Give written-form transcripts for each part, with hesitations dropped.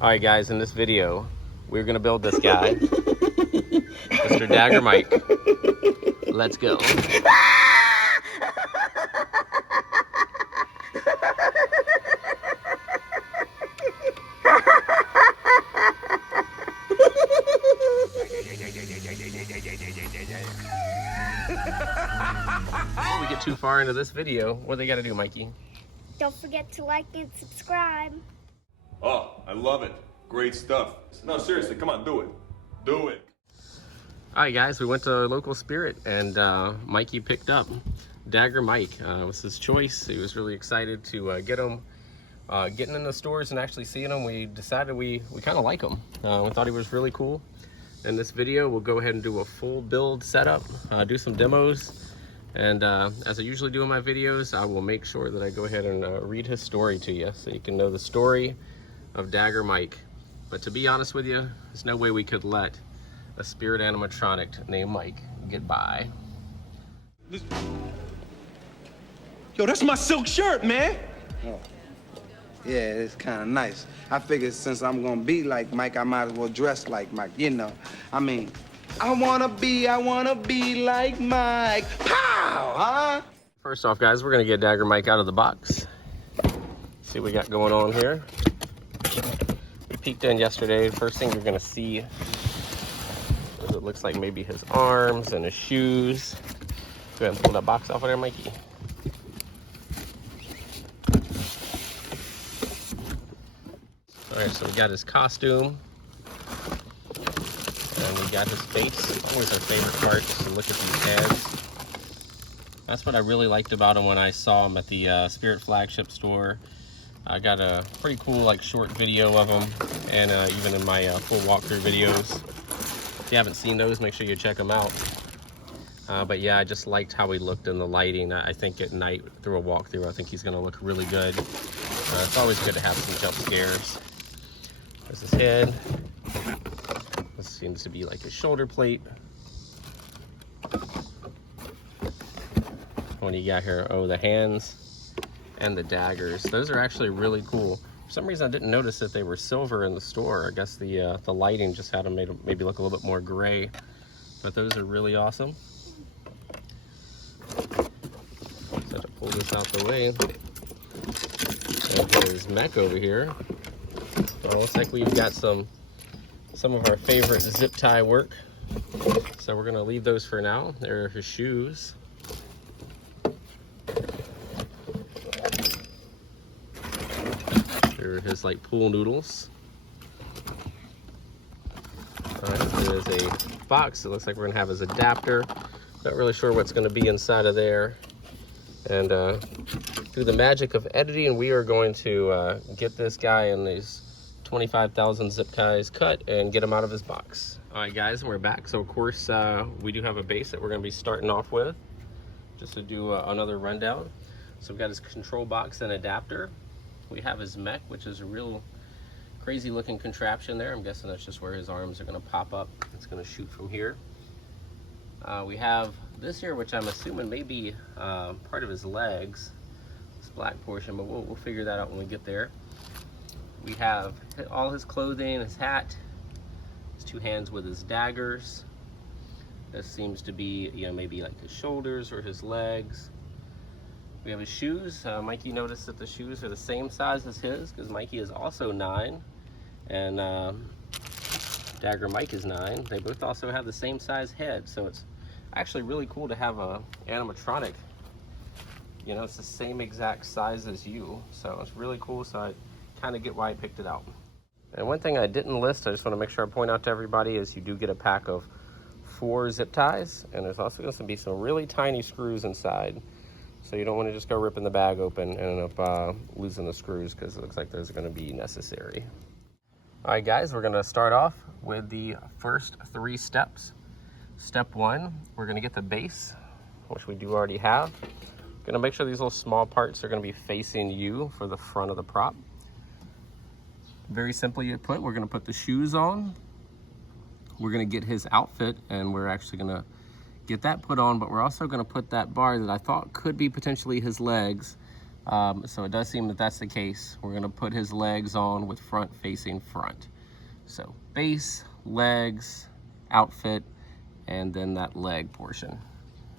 Alright guys, in this video, we're gonna build this guy, Mr. Dagger Mike. Let's go. Before we get too far into this video, what do they gotta do, Mikey? Don't forget to like and subscribe. Oh, I love it. Great stuff. No, seriously, come on, do it. Do it. Alright guys, we went to local Spirit and Mikey picked up Dagger Mike. It was his choice. He was really excited to get him. Getting in the stores and actually seeing him, we decided we kind of like him. We thought he was really cool. In this video, we'll go ahead and do a full build setup, do some demos. And as I usually do in my videos, I will make sure that I go ahead and read his story to you so you can know the story of Dagger Mike. But to be honest with you, there's no way we could let a Spirit animatronic named Mike get by. Yo, that's my silk shirt, man. Oh. Yeah, it's kind of nice. I figured since I'm gonna be like Mike, I might as well dress like Mike, you know. I mean, I wanna be like Mike. Pow, huh? First off, guys, we're gonna get Dagger Mike out of the box. See what we got going on here. We peeked in yesterday. First thing you're gonna see is it looks like maybe his arms and his shoes. Go ahead and pull that box off of there, Mikey. All right, so we got his costume, and we got his face. Always our favorite part, just to look at these heads. That's what I really liked about him when I saw him at the Spirit Flagship store. I got a pretty cool, like, short video of him, and even in my full walkthrough videos. If you haven't seen those, make sure you check them out. But yeah, I just liked how he looked in the lighting. I think at night through a walkthrough, I think he's gonna look really good. It's always good to have some jump scares. There's his head. This seems to be like his shoulder plate. What do you got here? Oh, the hands and the daggers. Those are actually really cool. For some reason, I didn't notice that they were silver in the store. I guess the lighting just had them maybe look a little bit more gray. But those are really awesome. Just have to pull this out the way. And his mech over here. Well, looks like we've got some of our favorite zip tie work. So we're gonna leave those for now. There are his shoes. There are his like pool noodles. All right, there's a box. It looks like we're gonna have his adapter. Not really sure what's gonna be inside of there. And through the magic of editing, we are going to get this guy in these 25,000 zip ties cut and get him out of his box. All right, guys, we're back. So of course, we do have a base that we're gonna be starting off with, just to do another rundown. So we've got his control box and adapter. We have his mech, which is a real crazy looking contraption there. I'm guessing that's just where his arms are gonna pop up. It's gonna shoot from here. We have this here, which I'm assuming may be part of his legs, this black portion, but we'll figure that out when we get there. We have all his clothing, his hat, his two hands with his daggers. This seems to be, you know, maybe like his shoulders or his legs. We have his shoes. Mikey noticed that the shoes are the same size as his, because Mikey is also 9, and Dagger Mike is 9. They both also have the same size head, so it's actually really cool to have a animatronic. You know, it's the same exact size as you, so it's really cool. So I kind of get why I picked it out. And one thing I didn't list, I just want to make sure I point out to everybody, is you do get a pack of 4 zip ties, and there's also going to be some really tiny screws inside. So you don't want to just go ripping the bag open and end up losing the screws, because it looks like those are going to be necessary. All right, guys, we're going to start off with the first 3 steps. Step 1, we're going to get the base, which we do already have. Going to make sure these little small parts are going to be facing you for the front of the prop. Very simply put, we're going to put the shoes on. We're going to get his outfit, and we're actually going to get that put on, but we're also going to put that bar that I thought could be potentially his legs So it does seem that that's the case. We're gonna put his legs on with front facing front. So base, legs, outfit, and then that leg portion.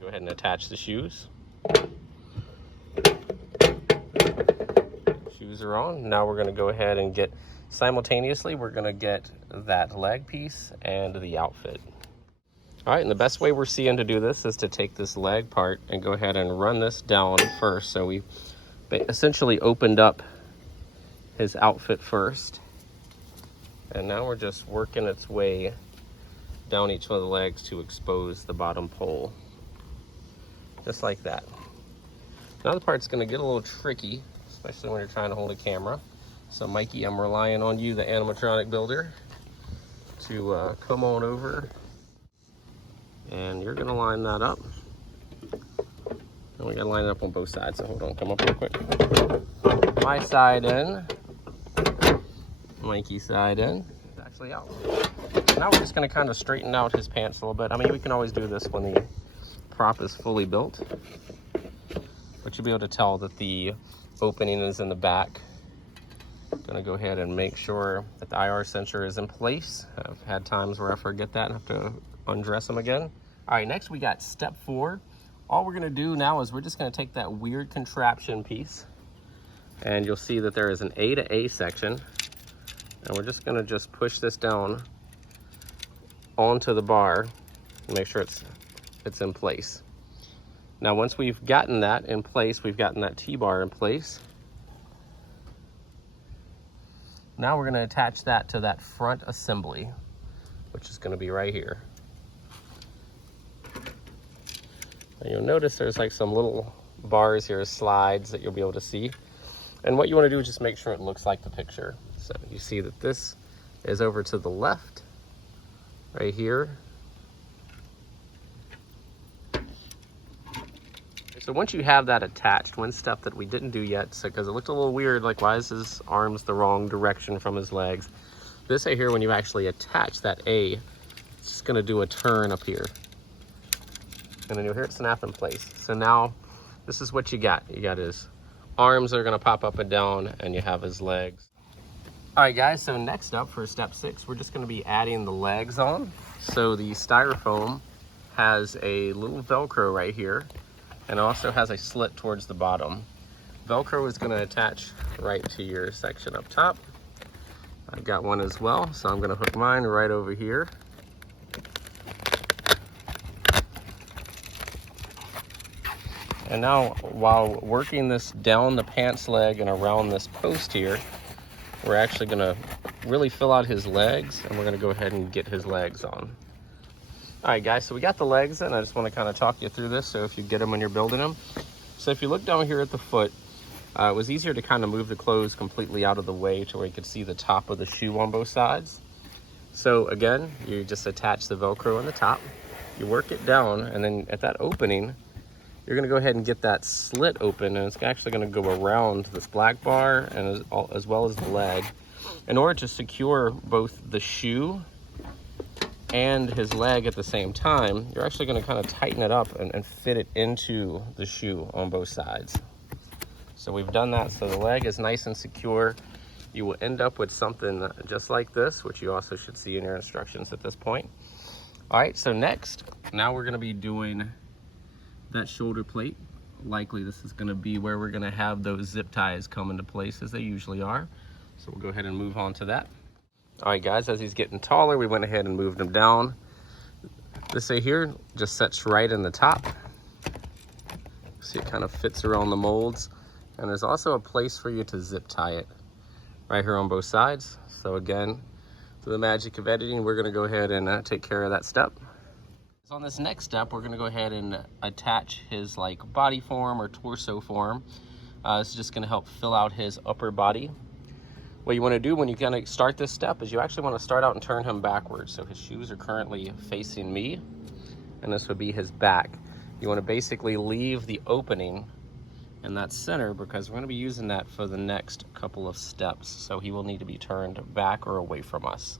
Go ahead and attach the shoes. Shoes are on. Now we're gonna go ahead and get, simultaneously, we're gonna get that leg piece and the outfit. All right, and the best way we're seeing to do this is to take this leg part and go ahead and run this down first. So we essentially opened up his outfit first. And now we're just working its way down each one of the legs to expose the bottom pole. Just like that. Now the part's gonna get a little tricky, especially when you're trying to hold a camera. So Mikey, I'm relying on you, the animatronic builder, to come on over. And you're gonna line that up. And we gotta line it up on both sides, so hold on, come up real quick. My side in, Mikey's side in. It's actually out. Now we're just gonna kind of straighten out his pants a little bit. I mean, we can always do this when the prop is fully built. But you'll be able to tell that the opening is in the back. Gonna go ahead and make sure that the IR sensor is in place. I've had times where I forget that and have to undress them again. All right, next we got step 4. All we're gonna do now is we're just gonna take that weird contraption piece, and you'll see that there is an A to A section, and we're just gonna push this down onto the bar and make sure it's in place. Now once we've gotten that in place, we've gotten that T-bar in place, now we're gonna attach that to that front assembly, which is gonna be right here. And you'll notice there's like some little bars here, slides that you'll be able to see. And what you wanna do is just make sure it looks like the picture. So you see that this is over to the left, right here. So once you have that attached, one step that we didn't do yet, because it looked a little weird, like why is his arms the wrong direction from his legs? This right here, when you actually attach that A, it's just gonna do a turn up here. And then you'll hear it snap in place. So now, this is what you got. You got his arms that are gonna pop up and down, and you have his legs. All right guys, so next up for step 6, we're just gonna be adding the legs on. So the styrofoam has a little Velcro right here, and also has a slit towards the bottom. Velcro is gonna attach right to your section up top. I've got one as well, so I'm gonna hook mine right over here. And now, while working this down the pants leg and around this post here, we're actually gonna really fill out his legs, and we're gonna go ahead and get his legs on. All right guys, so we got the legs in. I just wanna kinda talk you through this, so if you get them when you're building them. So if you look down here at the foot, it was easier to kind of move the clothes completely out of the way to where you could see the top of the shoe on both sides. So again, you just attach the Velcro on the top, you work it down, and then at that opening, you're gonna go ahead and get that slit open, and it's actually gonna go around this black bar and as well as the leg. In order to secure both the shoe and his leg at the same time, you're actually gonna kind of tighten it up and fit it into the shoe on both sides. So we've done that, so the leg is nice and secure. You will end up with something just like this, which you also should see in your instructions at this point. All right, so next, now we're gonna be doing that shoulder plate. Likely this is gonna be where we're gonna have those zip ties come into place as they usually are. So we'll go ahead and move on to that. All right guys, as he's getting taller, we went ahead and moved him down. This right here just sets right in the top. See, it kind of fits around the molds. And there's also a place for you to zip tie it right here on both sides. So again, through the magic of editing, we're gonna go ahead and take care of that step. So on this next step, we're gonna go ahead and attach his like body form or torso form. This is just gonna help fill out his upper body. What you wanna do when you kind of start this step is you actually wanna start out and turn him backwards. So his shoes are currently facing me, and this would be his back. You wanna basically leave the opening in that center because we're gonna be using that for the next couple of steps. So he will need to be turned back or away from us.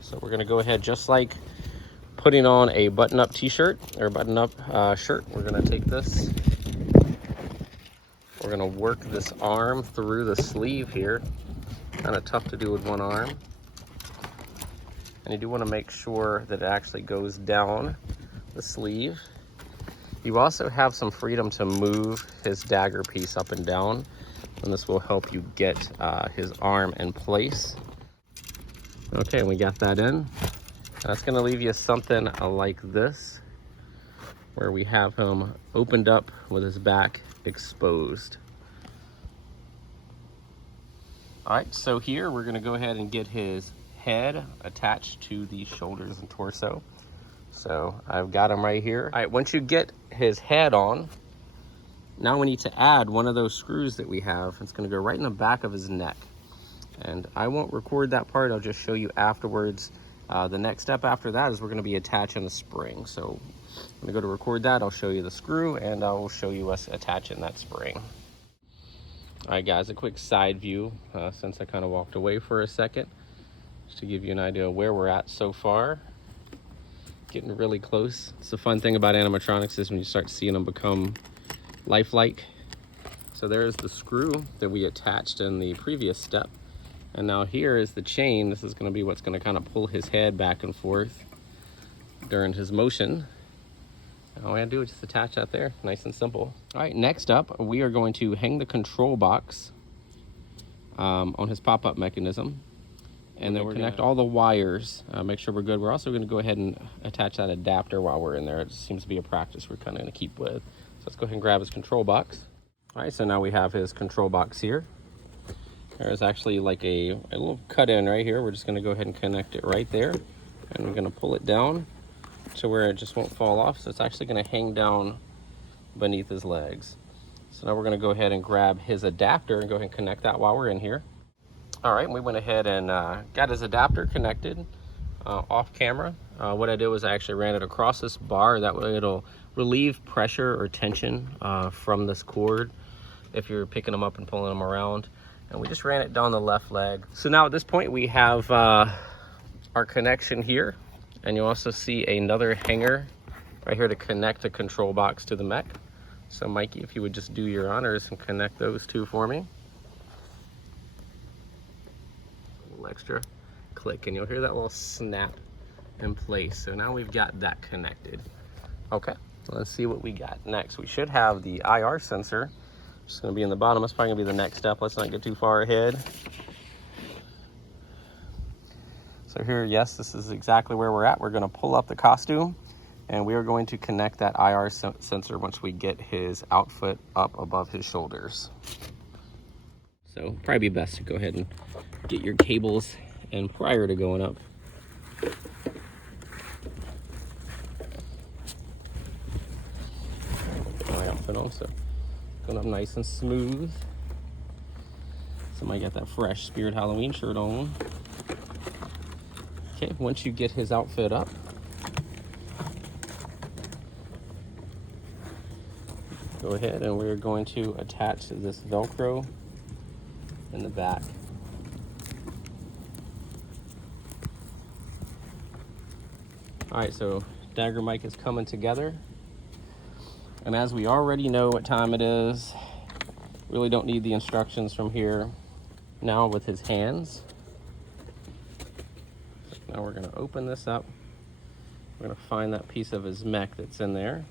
So we're gonna go ahead just like putting on a button-up t-shirt or button-up shirt. We're gonna take this, We're gonna work this arm through the sleeve here. Kind of tough to do with one arm. And you do want to make sure that it actually goes down the sleeve. You also have some freedom to move his dagger piece up and down, and this will help you get his arm in place. Okay, we got that in. That's gonna leave you something like this, where we have him opened up with his back exposed. All right, so here we're gonna go ahead and get his head attached to the shoulders and torso. So I've got him right here. All right, once you get his head on, now we need to add one of those screws that we have. It's gonna go right in the back of his neck. And I won't record that part, I'll just show you afterwards. The next step after that is we're gonna be attaching the spring. So I'm gonna go to record that, I'll show you the screw, and I'll show you us attaching that spring. All right guys, a quick side view, since I kind of walked away for a second, just to give you an idea of where we're at so far. Getting really close. It's the fun thing about animatronics is when you start seeing them become lifelike. So there's the screw that we attached in the previous step. And now here is the chain. This is gonna be what's gonna kind of pull his head back and forth during his motion. And all we gotta do is just attach that there, nice and simple. All right, next up, we are going to hang the control box on his pop-up mechanism. And then we're gonna connect all the wires, make sure we're good. We're also gonna go ahead and attach that adapter while we're in there. It seems to be a practice we're kind of gonna keep with. So let's go ahead and grab his control box. All right, so now we have his control box here. There's actually like a little cut in right here. We're just gonna go ahead and connect it right there. And we're gonna pull it down to where it just won't fall off. So it's actually gonna hang down beneath his legs. So now we're gonna go ahead and grab his adapter and go ahead and connect that while we're in here. All right, we went ahead and got his adapter connected off camera. What I did was I actually ran it across this bar. That way it'll relieve pressure or tension from this cord if you're picking them up and pulling them around. And we just ran it down the left leg. So now at this point we have our connection here. And you also see another hanger right here to connect the control box to the mech. So Mikey, if you would just do your honors and connect those two for me. Extra click and you'll hear that little snap in place. So now we've got that connected. Okay, let's see what we got next. We should have the IR sensor. It's going to be in the bottom. That's probably going to be the next step. Let's not get too far ahead. So here, yes, this is exactly where we're at. We're going to pull up the costume and we are going to connect that IR sensor once we get his outfit up above his shoulders. So probably be best to go ahead and get your cables in prior to going up. My outfit also going up nice and smooth. Somebody got that fresh Spirit Halloween shirt on. Okay, once you get his outfit up, go ahead and we're going to attach this Velcro in the back. All right, so Dagger Mike is coming together. And as we already know what time it is, really don't need the instructions from here. Now with his hands. So now we're gonna open this up. We're gonna find that piece of his mech that's in there.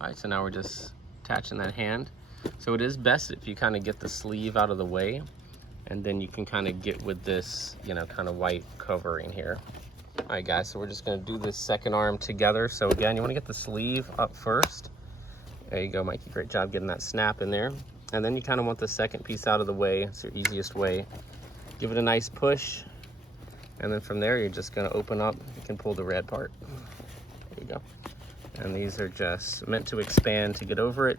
All right, so now we're just attaching that hand. So it is best if you kind of get the sleeve out of the way, and then you can kind of get with this, you know, kind of white covering here. All right, guys, so we're just gonna do this second arm together. So again, you wanna get the sleeve up first. There you go, Mikey, great job getting that snap in there. And then you kind of want the second piece out of the way. It's your easiest way. Give it a nice push. And then from there, you're just gonna open up. You can pull the red part. There you go. And these are just meant to expand to get over it.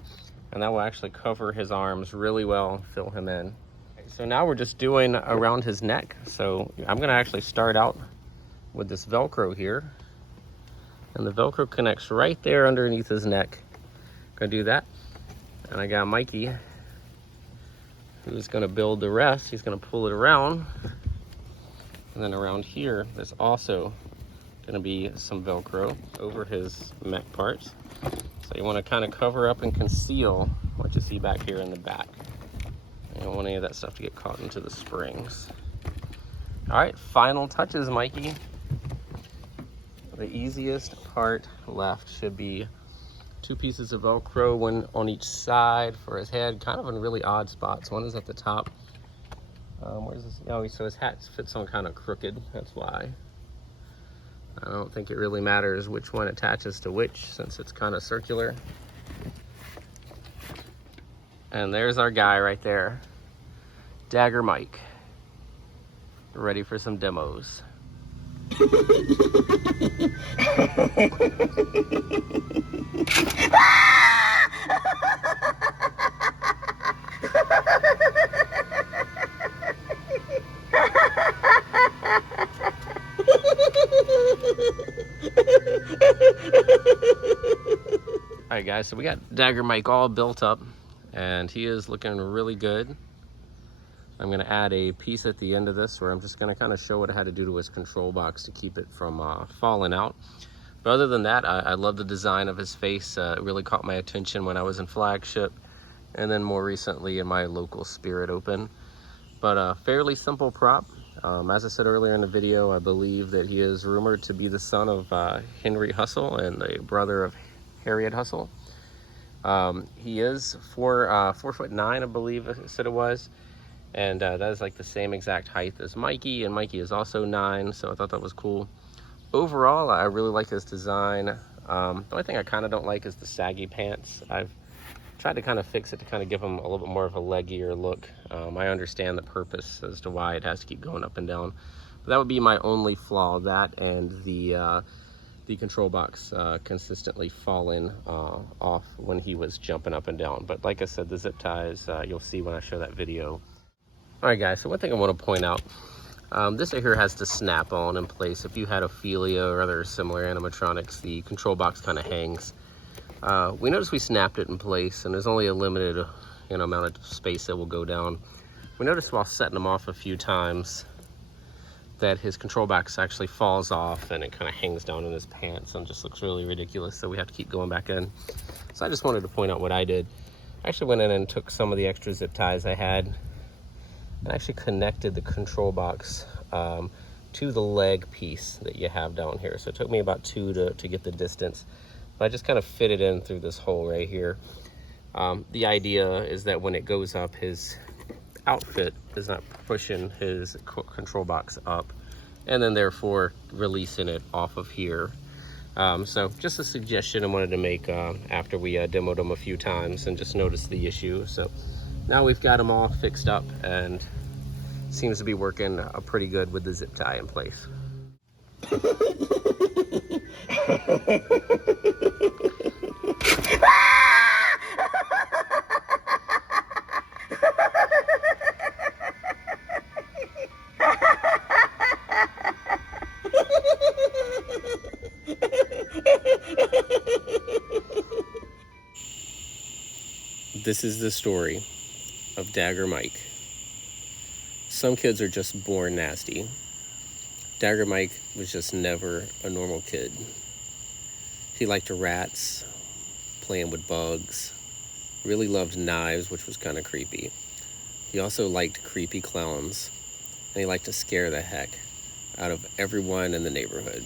And that will actually cover his arms really well, fill him in. So now we're just doing around his neck. So I'm gonna actually start out with this Velcro here. And the Velcro connects right there underneath his neck. Gonna do that. And I got Mikey, who's gonna build the rest. He's gonna pull it around. And then around here, there's also gonna be some Velcro over his mech parts. So you wanna kind of cover up and conceal what what you see back here in the back. I don't want any of that stuff to get caught into the springs. All right, final touches, Mikey. The easiest part left should be 2 pieces of Velcro, one on each side for his head, kind of in really odd spots. One is at the top. Where's this? Oh, so his hat fits on kind of crooked, that's why. I don't think it really matters which one attaches to which, since it's kind of circular. And there's our guy right there, Dagger Mike, ready for some demos. Alright guys, so we got Dagger Mike all built up and he is looking really good. I'm going to add a piece at the end of this where I'm just going to kind of show what I had to do to his control box to keep it from falling out. But other than that, I love the design of his face. It really caught my attention when I was in Flagship and then more recently in my local Spirit Open. But a fairly simple prop. As I said earlier in the video, I believe that he is rumored to be the son of Henry Hustle and the brother of Harriet Hustle. He is 4'9", I believe I said it was. And that is like the same exact height as Mikey, and Mikey is also 9, so I thought that was cool. Overall, I really like his design. The only thing I kind of don't like is the saggy pants. I've tried to kind of fix it to kind of give him a little bit more of a leggier look. I understand the purpose as to why it has to keep going up and down. But that would be my only flaw, that and the control box consistently falling off when he was jumping up and down. But like I said, the zip ties, you'll see when I show that video. All right guys, so one thing I want to point out, this right here has the snap on in place. If you had Ophelia or other similar animatronics, the control box kind of hangs. We noticed we snapped it in place and there's only a limited amount of space that will go down. We noticed while setting them off a few times that his control box actually falls off and it kind of hangs down in his pants and just looks really ridiculous, so we have to keep going back in. So I just wanted to point out what I did. I actually went in and took some of the extra zip ties I had and actually connected the control box to the leg piece that you have down here. So it took me about 2 to get the distance, but I just kind of fit it in through this hole right here. The idea is that when it goes up, his outfit is not pushing his control box up and then therefore releasing it off of here. So just a suggestion I wanted to make after we demoed them a few times and just noticed the issue. So now we've got them all fixed up and seems to be working pretty good with the zip tie in place. This is the story of Dagger Mike. Some kids are just born nasty. Dagger Mike was just never a normal kid. He liked rats, playing with bugs, really loved knives, which was kind of creepy. He also liked creepy clowns, and he liked to scare the heck out of everyone in the neighborhood.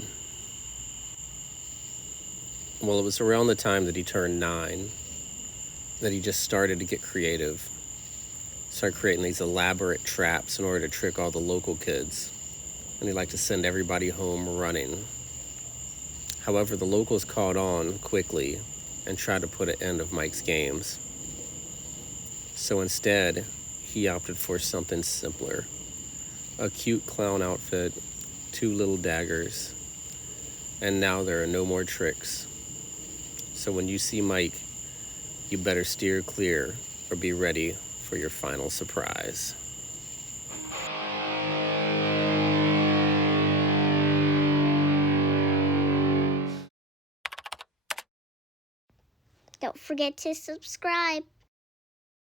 Well, it was around the time that he turned 9 that he just started to get creative. Started creating these elaborate traps in order to trick all the local kids. And he liked to send everybody home running. However, the locals caught on quickly and tried to put an end of Mike's games. So instead, he opted for something simpler. A cute clown outfit, 2 little daggers, and now there are no more tricks. So when you see Mike, you better steer clear or be ready for your final surprise. Don't forget to subscribe.